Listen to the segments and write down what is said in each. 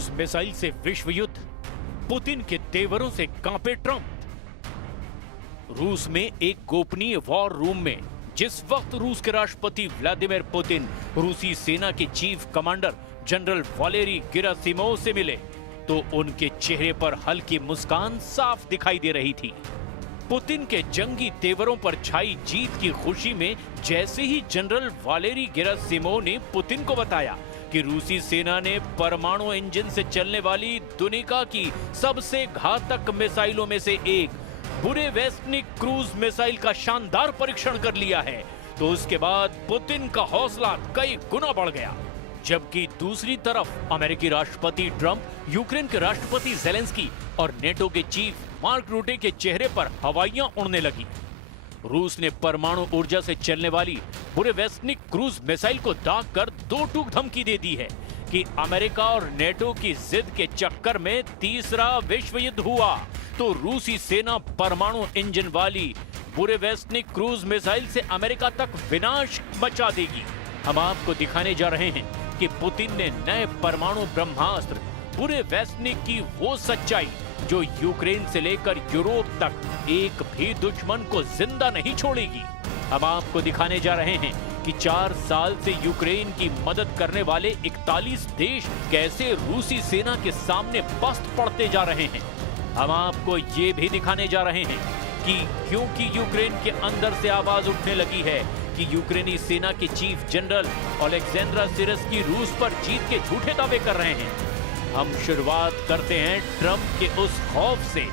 Cruise missile से विश्व युद्ध, पुतिन के तेवरों से कांपे ट्रंप। रूस में एक गोपनीय वॉर रूम में जिस वक्त रूस के राष्ट्रपति व्लादिमीर पुतिन रूसी सेना के chief commander general Valery Gerasimov से मिले, तो उनके चेहरे पर हल्की मुस्कान साफ दिखाई दे रही थी। पुतिन के जंगी तेवरों पर छाई जीत की खुशी में जैसे ही जनरल वालेरी गेरासिमोव ने पुतिन को बताया कि रूसी सेना ने परमाणु इंजन से चलने वाली दुनिया की सबसे घातक मिसाइलों में से एक बुरेवेस्टनिक क्रूज मिसाइल का शानदार परीक्षण कर लिया है, तो उसके बाद पुतिन का हौसला कई गुना बढ़ गया। जबकि दूसरी तरफ अमेरिकी राष्ट्रपति ट्रंप, यूक्रेन के राष्ट्रपति जेलेंस्की और नेटो के चीफ मार्क रूटे के चेहरे पर हवाइयां उड़ने लगी। रूस ने परमाणु ऊर्जा से चलने वाली बुरेवेस्टनिक क्रूज मिसाइल को दाग कर दो टूक धमकी दे दी है कि अमेरिका और नेटो की जिद के चक्कर में तीसरा विश्व युद्ध हुआ तो रूसी सेना परमाणु इंजन वाली बुरेवेस्टनिक क्रूज मिसाइल से अमेरिका तक विनाश मचा देगी। हम आपको दिखाने जा रहे हैं कि पुतिन ने नए परमाणु ब्रह्मास्त्र बुरेवेस्टनिक की वो सच्चाई जो यूक्रेन से लेकर यूरोप तक एक भी दुश्मन को जिंदा नहीं छोड़ेगी। हम आपको दिखाने जा रहे हैं कि 4 साल से यूक्रेन की मदद करने वाले 41 देश कैसे रूसी सेना के सामने पस्त पड़ते जा रहे हैं। हम आपको ये भी दिखाने जा रहे हैं कि क्योंकि यूक्रेन के अंदर से आवाज उठने लगी है कि यूक्रेनी सेना के चीफ जनरल ओलेक्जेंड्र सिरस्की रूस पर जीत के झूठे दावे कर रहे हैं। हम शुरुआत करते हैं ट्रंप के उस खौफ से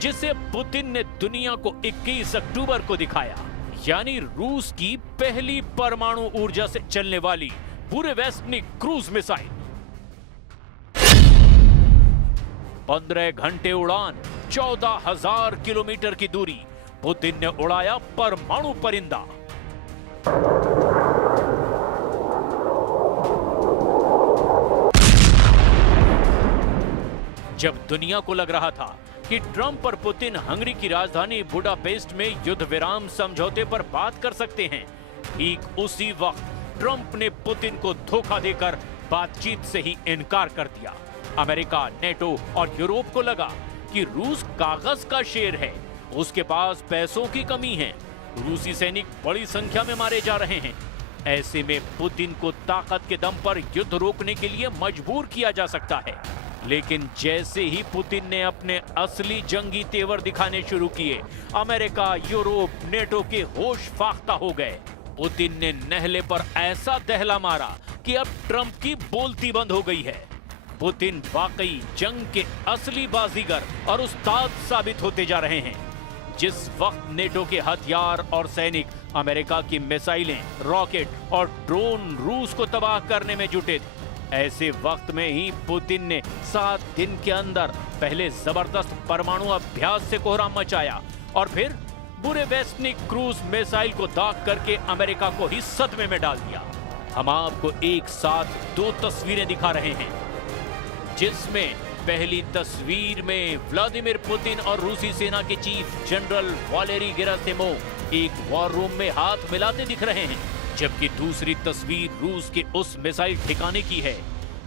जिसे पुतिन ने दुनिया को 21 अक्टूबर को दिखाया, यानी रूस की पहली परमाणु ऊर्जा से चलने वाली बुरेवेस्टनिक क्रूज मिसाइल। 15 घंटे उड़ान, 14,000 किलोमीटर की दूरी, पुतिन ने उड़ाया परमाणु परिंदा। जब दुनिया को लग रहा था कि ट्रंप और पुतिन हंगरी की राजधानी बुडापेस्ट में युद्ध विराम समझौते पर बात कर सकते हैं, ठीक उसी वक्त ट्रंप ने पुतिन को धोखा देकर बातचीत से ही इनकार कर दिया। अमेरिका, नेटो और यूरोप को लगा कि रूस कागज का शेर है, उसके पास पैसों की कमी है, रूसी सैनिक बड़ी संख्या में मारे जा रहे हैं। ऐसे में पुतिन को ताकत के दम पर युद्ध रोकने के लिए मजबूर किया जा सकता है। लेकिन जैसे ही पुतिन ने अपने असली जंगी तेवर दिखाने शुरू किए, अमेरिका, यूरोप, नेटो के होश फाख्ता हो गए। पुतिन ने नहले पर ऐसा दहला मारा कि अब ट्रंप की बोलती बंद हो गई है। पुतिन वाकई जंग के असली बाजीगर और उस्ताद साबित होते जा रहे हैं। जिस वक्त नेटो के हथियार और सैनिक अमेरिका की मिसाइलें, रॉकेट और ड्रोन रूस को तबाह करने में जुटे थे, ऐसे वक्त में ही पुतिन ने 7 दिन के अंदर पहले जबरदस्त परमाणु अभ्यास से कोहराम मचाया और फिर बुरेवेस्टनिक क्रूज मिसाइल को दाग करके अमेरिका को ही सदमे में डाल दिया। हम आपको एक साथ 2 तस्वीरें दिखा रहे हैं, जिसमें पहली तस्वीर में व्लादिमीर पुतिन और रूसी सेना के चीफ जनरल वालेरी गेरासिमोव एक वॉर रूम में हाथ मिलाते दिख रहे हैं, जबकि दूसरी तस्वीर रूस के उस मिसाइल ठिकाने की है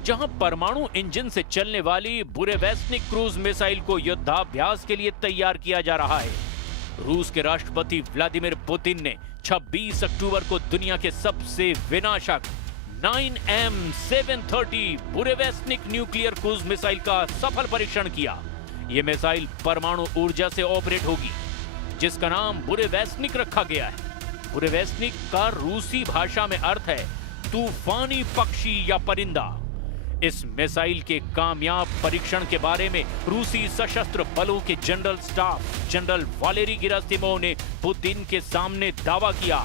जहां परमाणु इंजन से चलने वाली बुरेवेस्टनिक क्रूज मिसाइल को युद्धाभ्यास के लिए तैयार किया जा रहा है। रूस के राष्ट्रपति व्लादिमीर पुतिन ने 26 अक्टूबर को दुनिया के सबसे विनाशक 9M730 Burevestnik nuclear cruise missile का सफल परीक्षण किया। यह मिसाइल परमाणु ऊर्जा से ऑपरेट होगी, जिसका नाम बुरेवेस्टनिक रखा गया है। बुरेवेस्टनिक का रूसी भाषा में अर्थ है तूफानी पक्षी या परिंदा। इस मिसाइल के कामयाब परीक्षण के बारे में रूसी सशस्त्र बलों के general staff general Valery Gerasimov ने पुतिन के सामने दावा किया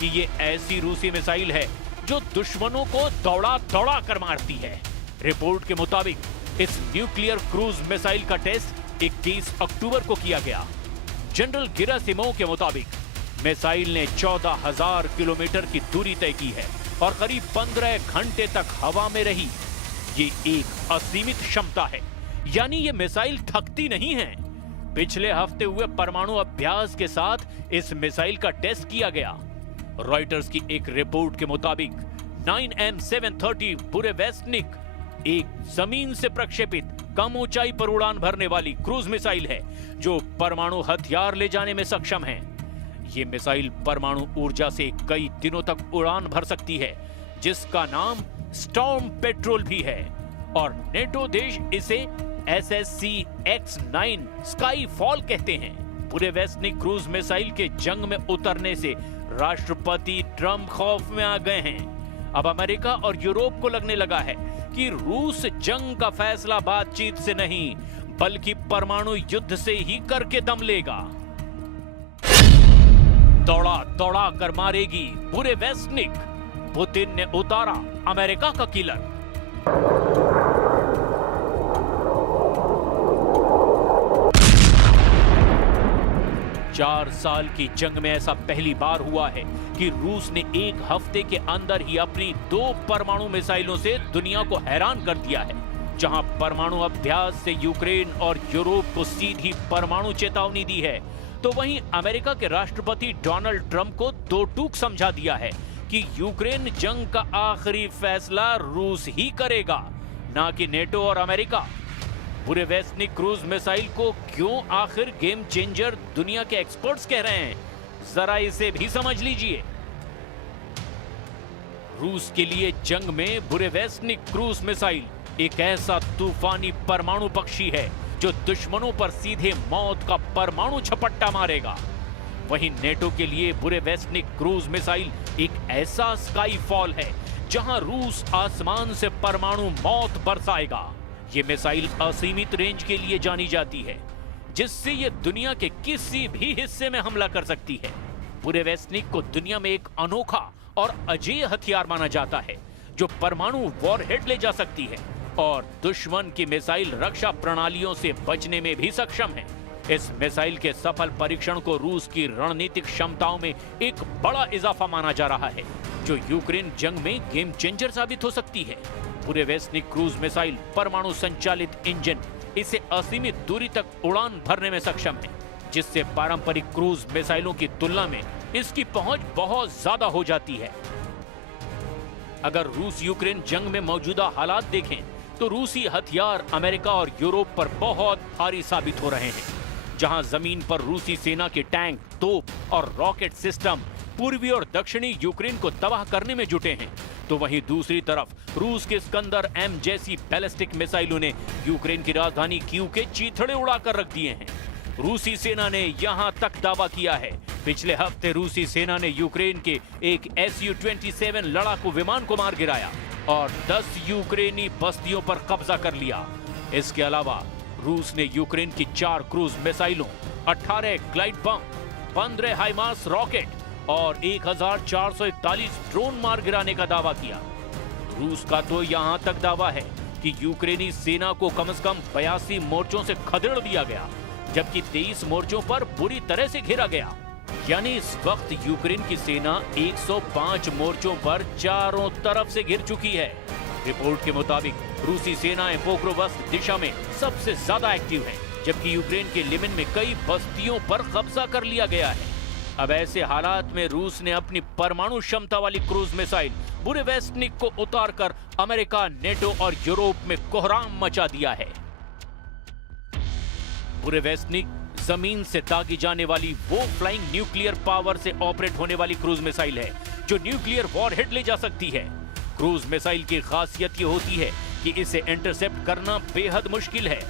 कि ये ऐसी रूसी मिसाइल है जो दुश्मनों को दौड़ा दौड़ा कर मारती है। रिपोर्ट के मुताबिक इस न्यूक्लियर क्रूज मिसाइल का टेस्ट 21 अक्टूबर को किया गया। जनरल गेरासिमोव के मुताबिक मिसाइल ने 14,000 किलोमीटर की दूरी तय की है और करीब 15 घंटे तक हवा में रही। ये एक असीमित क्षमता है, यानी ये मिसाइल थकती नहीं है। पिछले हफ्ते हुए परमाणु अभ्यास के साथ इस मिसाइल का टेस्ट किया गया। रॉयटर्स की एक रिपोर्ट के मुताबिक 9M730 बुरेवेस्टनिक एक जमीन से प्रक्षेपित कम ऊंचाई पर उड़ान भरने वाली क्रूज मिसाइल है जो परमाणु हथियार ले जाने में सक्षम है। ये मिसाइल परमाणु ऊर्जा से कई दिनों तक उड़ान भर सकती है, जिसका नाम स्टॉर्म पेट्रोल भी है और नेटो देश इसे SSC-X9 स्काई फॉल कहते हैं। बुरेवेस्निक क्रूज मिसाइल के जंग में उतरने से राष्ट्रपति ट्रंप खौफ में आ गए हैं। अब अमेरिका और यूरोप को लगने लगा है कि रूस जंग का फैसला बातचीत से नहीं बल्कि परमाणु युद्ध से ही करके दम लेगा। दौड़ा दौड़ा कर मारेगी बुरेवेस्निक, पुतिन ने उतारा अमेरिका का किलर। चार साल की जंग में ऐसा पहली बार हुआ है कि रूस ने एक हफ्ते के अंदर ही अपनी 2 परमाणु मिसाइलों से दुनिया को हैरान कर दिया है। जहां परमाणु अभ्यास से यूक्रेन और यूरोप को सीधी परमाणु चेतावनी दी है, तो वहीं अमेरिका के राष्ट्रपति डोनाल्ड ट्रंप को दो टूक समझा दिया है कि यूक्रेन जंग का आखिरी फैसला रूस ही करेगा, ना कि नेटो और अमेरिका। बुरेवेस्निक क्रूज मिसाइल को क्यों आखिर गेम चेंजर दुनिया के एक्सपर्ट्स कह रहे हैं, जरा इसे भी समझ लीजिए। रूस के लिए जंग में बुरेवेस्निक क्रूज मिसाइल एक ऐसा तूफानी परमाणु पक्षी है जो दुश्मनों पर सीधे मौत का परमाणु झपट्टा मारेगा। वहीं नेटो के लिए बुरेवेस्निक क्रूज मिसाइल एक ऐसा स्काई फॉल है जहां रूस आसमान से परमाणु मौत बरसाएगा। ये मिसाइल असीमित रेंज के लिए जानी जाती है, जिससे ये दुनिया के किसी भी हिस्से में हमला कर सकती है। बुरेवेस्निक को दुनिया में एक अनोखा और अजेय हथियार माना जाता है जो परमाणु वॉरहेड ले जा सकती है और दुश्मन की मिसाइल रक्षा प्रणालियों से बचने में भी सक्षम है। इस मिसाइल के सफल परीक्षण को रूस की रणनीतिक क्षमताओं में एक बड़ा इजाफा माना जा रहा है, जो यूक्रेन जंग में गेम चेंजर साबित हो सकती है। बुरेवेस्निक क्रूज मिसाइल परमाणु संचालित इंजन इसे असीमित दूरी तक उड़ान भरने में सक्षम है, जिससे पारंपरिक क्रूज मिसाइलों की तुलना में इसकी पहुंच बहुत ज्यादा हो जाती है। अगर रूस यूक्रेन जंग में मौजूदा हालात देखें तो रूसी हथियार अमेरिका और यूरोप पर बहुत भारी साबित हो रहे हैं। जहां जमीन पर रूसी सेना के टैंक, तोप और रॉकेट सिस्टम पूर्वी और दक्षिणी यूक्रेन को तबाह करने में जुटे हैं, तो वहीं दूसरी तरफ रूस के स्कंदर M जैसी बैलिस्टिक मिसाइलों ने यूक्रेन की राजधानी कीव के चीथड़े उड़ाकर रख दिए हैं। रूसी सेना ने यहां तक दावा किया है, पिछले हफ्ते रूसी सेना ने यूक्रेन के एक Su-27 लड़ाकू विमान को मार गिराया और 10 यूक्रेनी बस्तियों पर कब्जा कर लिया। इसके अलावा रूस ने यूक्रेन की 4 क्रूज मिसाइलों, 18 ग्लाइड बम, 15 हाइमार्स रॉकेट और 1441 ड्रोन मार गिराने का दावा किया। रूस का तो यहां तक दावा है कि यूक्रेनी सेना को कम से कम 82 मोर्चों से खदेड़ दिया गया, जबकि 23 मोर्चों पर बुरी तरह से घेरा गया। यानी इस वक्त यूक्रेन की सेना 105 मोर्चों पर चारों तरफ से घिर चुकी है। रिपोर्ट के मुताबिक रूसी सेनाएं पोक्रोवस्क दिशा में सबसे ज्यादा एक्टिव हैं, जबकि यूक्रेन के लिमन में कई बस्तियों पर कब्जा कर लिया गया है। अब ऐसे हालात में रूस ने अपनी परमाणु क्षमता वाली क्रूज मिसाइल बुरेवेस्निक को उतारकर अमेरिका, नेटो और यूरोप में कोहराम मचा दिया है। बुरेवेस्निक जमीन से दागी जाने वाली वो फ्लाइंग न्यूक्लियर पावर से ऑपरेट होने वाली क्रूज मिसाइल है जो न्यूक्लियर वॉरहेड ले जा सकती है। क्रूज मिसाइल की खासियत ये होती है कि इसे इंटरसेप्ट करना बेहद मुश्किल है।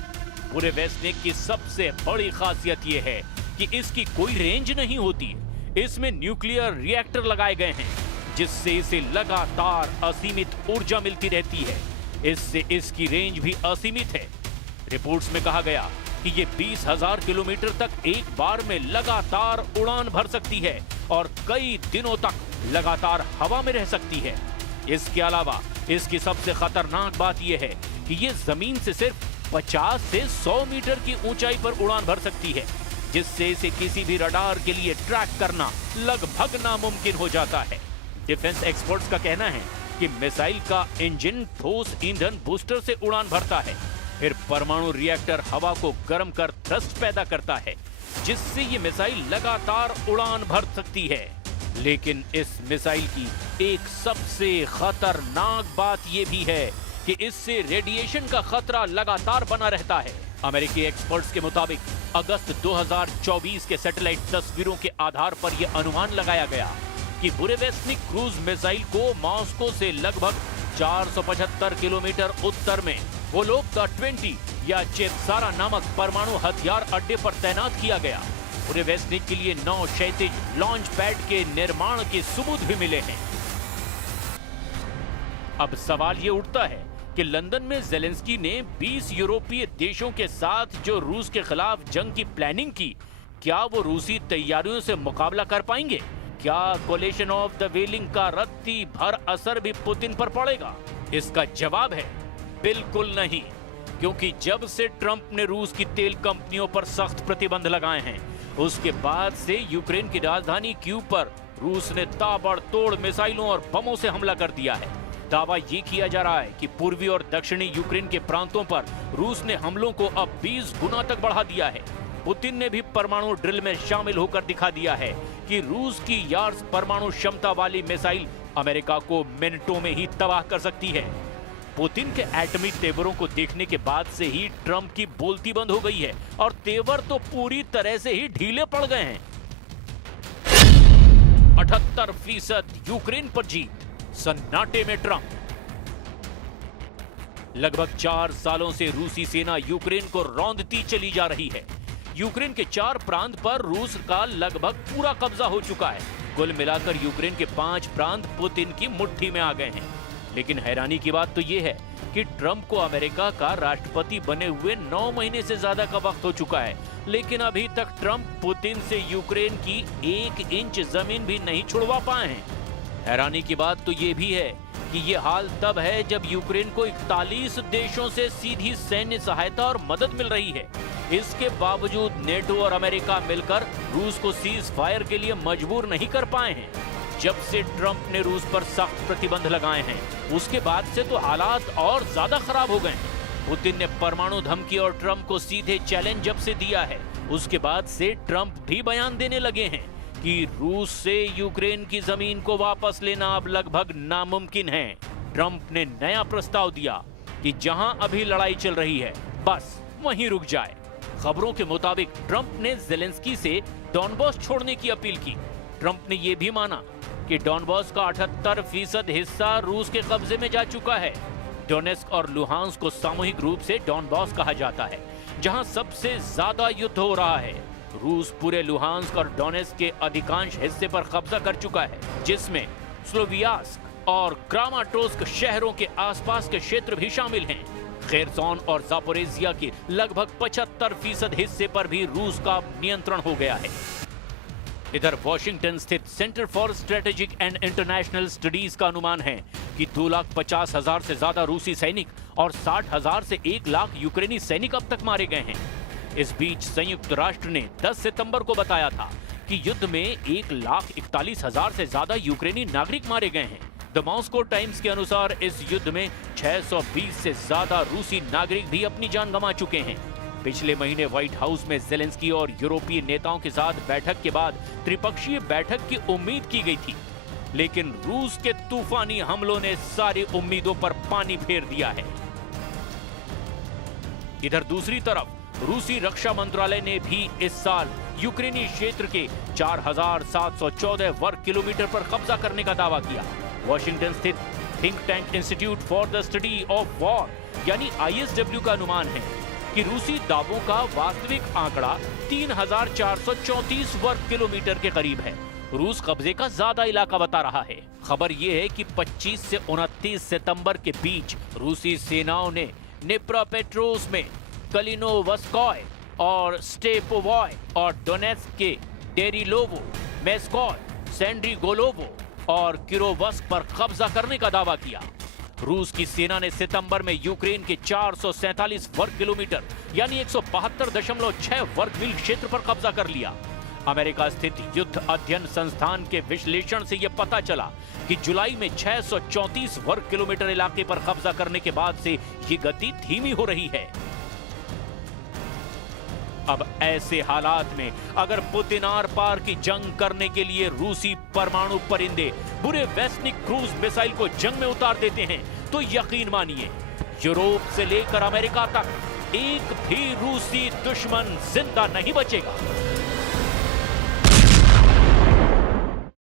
बुरेवेस्निक की सबसे बड़ी खासियत ये है कि इसकी कोई रेंज नहीं होती। इसमें न्यूक्लियर रिएक्टर लगाए गए हैं, जिससे इसे लगातार असीमित ऊर्जा मिलती रहती है। इससे इसकी रेंज भी असीमित है। रिपोर्ट्स में कहा गया कि ये 20,000 किलोमीटर तक एक बार में लगातार उड़ान भर सकती है और कई दिनों तक लगातार हवा में रह सकती है। इसके अलावा इसकी सबसे खतरनाक बात यह है कि ये जमीन से सिर्फ 50 से 100 मीटर की ऊंचाई पर उड़ान भर सकती है, जिससे इसे किसी भी रडार के लिए ट्रैक करना लगभग नामुमकिन हो जाता है। डिफेंस एक्सपर्ट्स का कहना है कि मिसाइल का इंजन ठोस ईंधन बूस्टर से उड़ान भरता है, फिर परमाणु रिएक्टर हवा को गर्म कर थ्रस्ट पैदा करता है, जिससे ये मिसाइल लगातार उड़ान भर सकती है। लेकिन इस मिसाइल की एक सबसे खतरनाक बात यह भी है कि कि इससे रेडिएशन का खतरा लगातार बना रहता है। अमेरिकी एक्सपर्ट्स के मुताबिक अगस्त 2024 के सैटेलाइट तस्वीरों के आधार पर यह अनुमान लगाया गया कि बुरेवेस्निक क्रूज मिसाइल को मॉस्को से लगभग 475 किलोमीटर उत्तर में वोलोक-20 या चेतसारा नामक परमाणु हथियार अड्डे पर तैनात किया गया। बुरेवेस्निक के लिए 9 क्षैतिज लॉन्च पैड के निर्माण के सबूत भी मिले हैं। अब सवाल ये उठता है कि लंदन में ज़ेलेंस्की ने 20 यूरोपीय देशों के साथ जो रूस के खिलाफ जंग की प्लानिंग की, क्या वो रूसी तैयारियों से मुकाबला कर पाएंगे? क्या कोलिशन ऑफ द विलिंग का रत्ती भर असर भी पुतिन पर पड़ेगा? इसका जवाब है बिल्कुल नहीं, क्योंकि जब से ट्रंप ने रूस की तेल कंपनियों पर सख्त प्रतिबंध लगाए हैं, उसके बाद से यूक्रेन की राजधानी कीव पर रूस ने ताबड़तोड़ मिसाइलों और बमों से हमला कर दिया है। दावा ये किया जा रहा है कि पूर्वी और दक्षिणी यूक्रेन के प्रांतों पर रूस ने हमलों को अब 20 गुना तक बढ़ा दिया है। पुतिन ने भी परमाणु ड्रिल में शामिल होकर दिखा दिया है कि रूस की यार्स परमाणु क्षमता वाली मिसाइल अमेरिका को मिनटों में ही तबाह कर सकती है। पुतिन के एटमी तेवरों को देखने के बाद से ही ट्रंप की बोलती बंद हो गई है और तेवर तो पूरी तरह से ही ढीले पड़ गए हैं। 78% यूक्रेन पर जीत, सन्नाटे में ट्रंप। लगभग 4 सालों से रूसी सेना यूक्रेन को रौंदती चली जा रही है। यूक्रेन के 4 प्रांत पर रूस का लगभग पूरा कब्जा हो चुका है। कुल मिलाकर यूक्रेन के 5 प्रांत पुतिन की मुट्ठी में आ गए हैं। लेकिन हैरानी की बात तो यह है कि ट्रंप को अमेरिका का राष्ट्रपति बने हुए 9 महीने से ज्यादा का वक्त हो चुका है, लेकिन अभी तक ट्रंप पुतिन से यूक्रेन की 1 इंच जमीन भी नहीं छुड़वा पाए हैं। हैरानी की बात तो ये भी है कि ये हाल तब है जब यूक्रेन को 41 देशों से सीधी सैन्य सहायता और मदद मिल रही है। इसके बावजूद नेटो और अमेरिका मिलकर रूस को सीज फायर के लिए मजबूर नहीं कर पाए हैं। जब से ट्रंप ने रूस पर सख्त प्रतिबंध लगाए हैं, उसके बाद से तो हालात और ज्यादा खराब हो गए हैं। पुतिन ने परमाणु धमकी और ट्रंप को सीधे चैलेंज जब से दिया है, उसके बाद से ट्रंप भी बयान देने लगे हैं कि रूस से यूक्रेन की जमीन को वापस लेना अब लगभग नामुमकिन है। ट्रंप ने नया प्रस्ताव दिया कि जहां अभी लड़ाई चल रही है, बस वहीं रुक जाए। खबरों के मुताबिक ट्रंप ने ज़ेलेंस्की से डॉनबॉस छोड़ने की अपील की। ट्रंप ने यह भी माना कि डॉनबॉस का 78% हिस्सा रूस के कब्जे में जा चुका है। डोनेस्क और लुहांस्क को सामूहिक रूप से डॉनबॉस कहा जाता है, जहां सबसे ज्यादा युद्ध हो रहा है। रूस पूरे लुहांस्क और डोनेस्क के अधिकांश हिस्से पर कब्जा कर चुका है, जिसमें स्लोवियास्क और क्रामाटोर्स्क शहरों के आसपास के क्षेत्र भी शामिल हैं। खेरसोन और जापोरेजिया के लगभग 75% हिस्से पर भी रूस का नियंत्रण हो गया है। इधर वॉशिंगटन स्थित centre for strategic and international studies का अनुमान है कि 2,50,000 से ज्यादा रूसी सैनिक और 60,000 से 1 लाख यूक्रेनी सैनिक अब तक मारे गए हैं। इस बीच संयुक्त राष्ट्र ने 10 सितंबर को बताया था कि युद्ध में 1,41,000 से ज्यादा यूक्रेनी नागरिक मारे गए हैं। द मॉस्को टाइम्स के अनुसार इस युद्ध में 620 से ज्यादा रूसी नागरिक भी अपनी जान गंवा चुके हैं। पिछले महीने व्हाइट हाउस में ज़ेलेंस्की और यूरोपीय नेताओं के साथ बैठक के बाद त्रिपक्षीय बैठक की उम्मीद की गई थी, लेकिन रूस के तूफानी हमलों ने सारी उम्मीदों पर पानी फेर दिया है। इधर दूसरी तरफ रूसी रक्षा मंत्रालय ने भी इस साल यूक्रेनी क्षेत्र के 4,714 वर्ग किलोमीटर पर कब्जा करने का दावा किया। वॉशिंगटन स्थित think tank institute for the study of war यानी ISW का अनुमान है कि रूसी दावों का वास्तविक आंकड़ा 3,434 वर्ग किलोमीटर के करीब है। रूस कब्जे का ज्यादा इलाका बता रहा है। खबर यह है कि 25 से 29 सितंबर के बीच रूसी सेनाओं ने निप्रोपेट्रोव्स्क में कलिनोवस्कोय और स्टेपोवॉय और डोनेत्स्क के डेरिलोवो, मेस्कोय, सेंड्रिगोलोवो और किरोवस्क पर कब्जा करने का दावा किया। रूस की सेना ने सितंबर में यूक्रेन के 447 वर्ग किलोमीटर यानी 172.6 वर्ग मील क्षेत्र पर कब्जा कर लिया। अमेरिका स्थित युद्ध अध्ययन संस्थान के विश्लेषण से यह पता चला कि जुलाई में 634 वर्ग किलोमीटर इलाके पर कब्जा करने के बाद से ये गति धीमी हो रही है। अब ऐसे हालात में अगर पुतिन आर पार की जंग करने के लिए रूसी परमाणु परिंदे बुरेवेस्निक क्रूज मिसाइल को जंग में उतार देते हैं, तो यकीन मानिए यूरोप से लेकर अमेरिका तक एक भी रूसी दुश्मन जिंदा नहीं बचेगा।